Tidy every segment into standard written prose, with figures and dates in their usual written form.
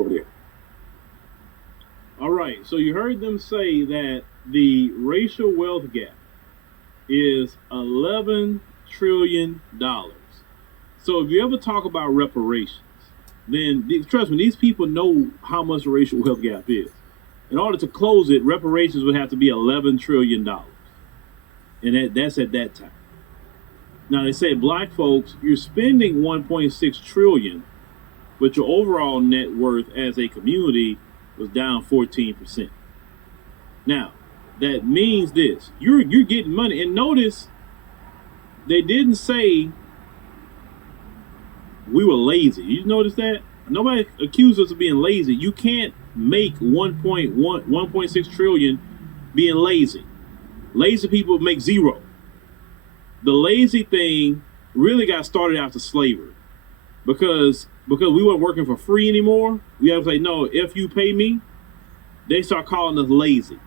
over there. All right, so you heard them say that the racial wealth gap is $11 trillion. So if you ever talk about reparations, then trust me, these people know how much the racial wealth gap is. In order to close it, reparations would have to be $11 trillion, and that's at that time. Now they say black folks, you're spending 1.6 trillion, but your overall net worth as a community was down 14%. Now, that means this: you're getting money, and notice they didn't say we were lazy. You notice that? Nobody accused us of being lazy. You can't make 1.6 trillion being lazy. Lazy people make zero. The lazy thing really got started after slavery, because we weren't working for free anymore. We have to say, no, if you pay me, they start calling us lazy.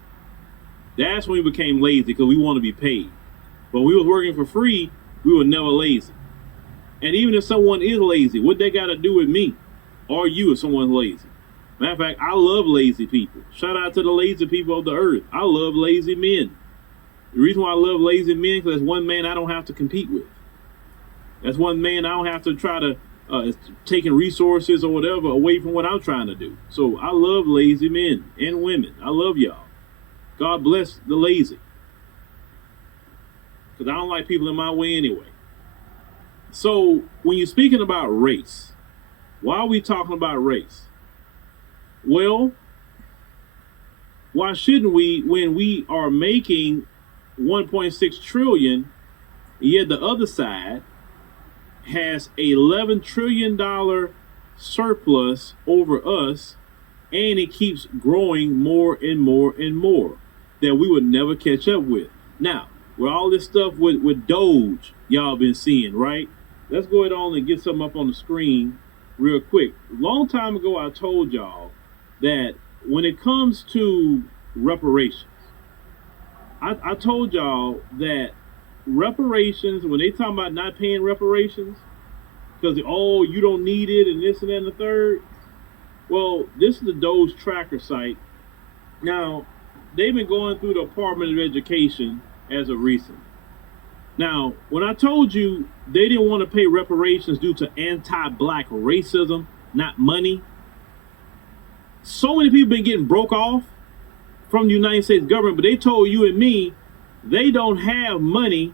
That's when we became lazy, because we want to be paid. But we was working for free, we were never lazy. And even if someone is lazy, what they got to do with me or you if someone's lazy? Matter of fact, I love lazy people. Shout out to the lazy people of the earth. I love lazy men. The reason why I love lazy men, because that's one man I don't have to compete with. That's one man I don't have to try to taking resources or whatever away from what I'm trying to do. So I love lazy men and women. I love y'all. God bless the lazy, because I don't like people in my way anyway. So when you're speaking about race, why are we talking about race? Well, why shouldn't we, when we are making 1.6 trillion, yet the other side has $11 trillion surplus over us, and it keeps growing more and more and more, that we would never catch up with. Now, with all this stuff with Doge, y'all been seeing, right? Let's go ahead on and get something up on the screen real quick. A long time ago, I told y'all that when it comes to reparations, I told y'all that reparations, when they talk about not paying reparations, because, oh, you don't need it and this and that and the third. Well, this is the Doge tracker site. Now, they've been going through the Department of Education as of recent. Now, when I told you they didn't want to pay reparations due to anti-black racism, not money, so many people been getting broke off from the United States government, but they told you and me they don't have money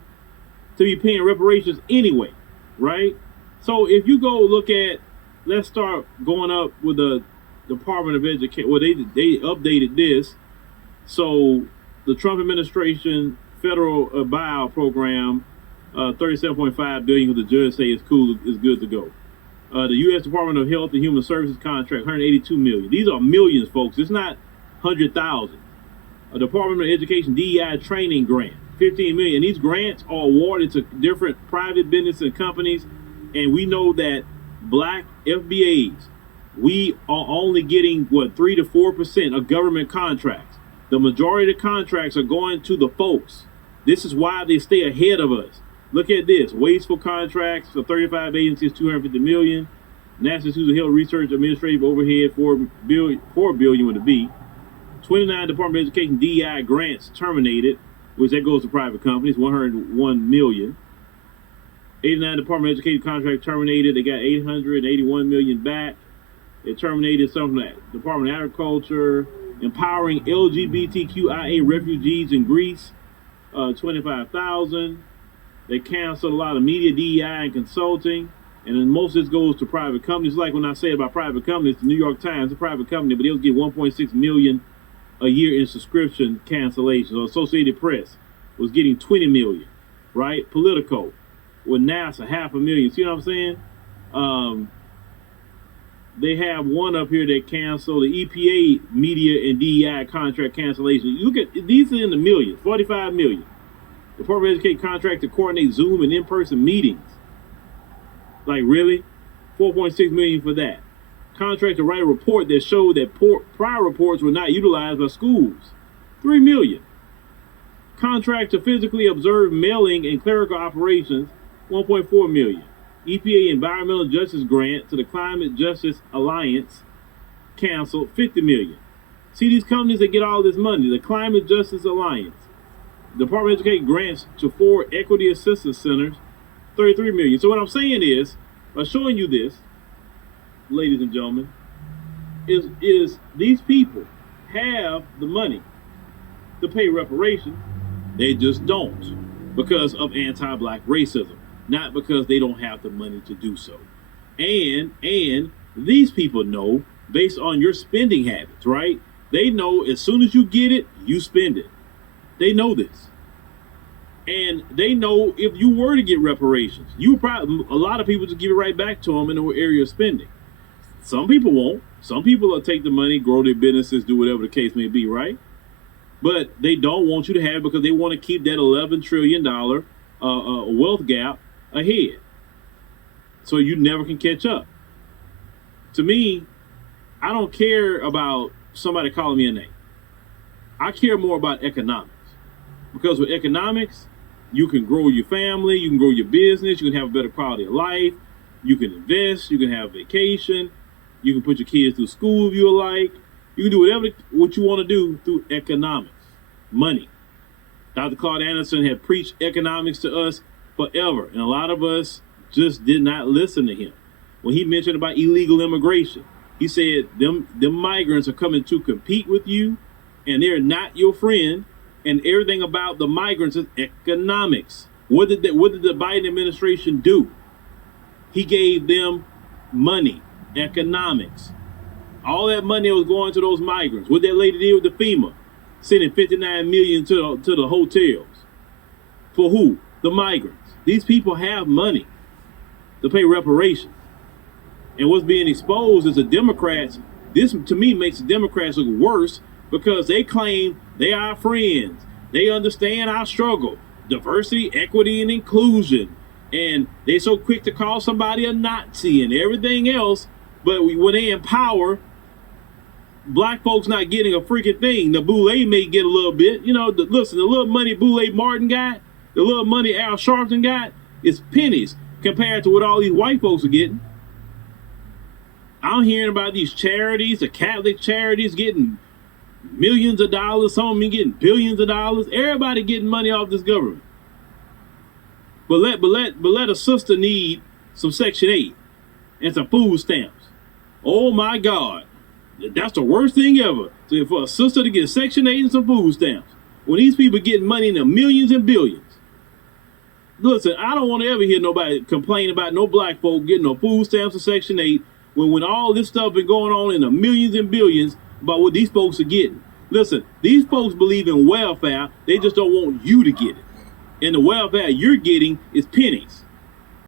to be paying reparations anyway, right? So if you go look at, let's start going up with the Department of Education. Well, they updated this. So the Trump administration federal buyout program, $37.5 billion, the judge say is cool, is good to go. The U.S. Department of Health and Human Services contract, $182 million. These are millions, folks. It's not 100,000. A Department of Education DEI training grant, $15 million. And these grants are awarded to different private business and companies. And we know that black FBAs, we are only getting, 3 to 4% of government contracts. The majority of the contracts are going to the folks. This is why they stay ahead of us. Look at this: wasteful contracts for 35 agencies, $250 million. National Institute of Health Research Administrative overhead, $4 billion with a B. 29 Department of Education DEI grants terminated, which that goes to private companies, $101 million. 89 Department of Education contract terminated. They got $881 million back. They terminated some from the Department of Agriculture. Empowering LGBTQIA refugees in Greece, $25,000. They canceled a lot of media, DEI, and consulting. And then most of this goes to private companies. Like when I say about private companies, the New York Times, a private company, but they'll get $1.6 million a year in subscription cancellations. Or Associated Press was getting $20 million, right? Politico with NASA, $500,000. See what I'm saying? They have one up here that canceled the EPA media and DEI contract cancellation. You look at these are in the millions, $45 million. Department of Education contract to coordinate Zoom and in-person meetings. Like, really? $4.6 million for that. Contract to write a report that showed that prior reports were not utilized by schools. $3 million. Contract to physically observe mailing and clerical operations. $1.4 million. EPA Environmental Justice Grant to the Climate Justice Alliance, canceled 50 million. See these companies that get all this money, the Climate Justice Alliance, the Department of Education grants to 4 equity assistance centers, 33 million. So what I'm saying is, by showing you this, ladies and gentlemen, is these people have the money to pay reparations. They just don't, because of anti-black racism, not because they don't have the money to do so. And these people know, based on your spending habits, right? They know as soon as you get it, you spend it. They know this. And they know if you were to get reparations, you probably, a lot of people just give it right back to them in the area of spending. Some people won't. Some people will take the money, grow their businesses, do whatever the case may be, right? But they don't want you to have it because they want to keep that $11 trillion wealth gap ahead. So you never can catch up. To me, I don't care about somebody calling me a name. I care more about economics. Because with economics, you can grow your family, you can grow your business, you can have a better quality of life, you can invest, you can have vacation, you can put your kids through school if you like, you can do what you want to do through economics, money. Dr. Claude Anderson had preached economics to us forever, and a lot of us just did not listen to him. When he mentioned about illegal immigration, he said them migrants are coming to compete with you, and they're not your friend, and everything about the migrants is economics. What did the Biden administration do? He gave them money, economics. All that money was going to those migrants. What that lady did with the FEMA, sending $59 million to the hotels. For who? The migrants. These people have money to pay reparations. And what's being exposed is the Democrats. This, to me, makes the Democrats look worse because they claim they are our friends. They understand our struggle. Diversity, equity, and inclusion. And they so quick to call somebody a Nazi and everything else. But when they in power, black folks not getting a freaking thing. The Boule may get a little bit. You know, listen, the little money Boule Martin got, the little money Al Sharpton got, is pennies compared to what all these white folks are getting. I'm hearing about these charities, the Catholic charities getting millions of dollars, some of them getting billions of dollars. Everybody getting money off this government. But let a sister need some Section 8 and some food stamps. Oh my God. That's the worst thing ever. So for a sister to get Section 8 and some food stamps, when these people getting money in the millions and billions. Listen, I don't want to ever hear nobody complain about no black folk getting no food stamps or Section 8 when all this stuff been going on in the millions and billions about what these folks are getting. Listen, these folks believe in welfare. They just don't want you to get it. And the welfare you're getting is pennies.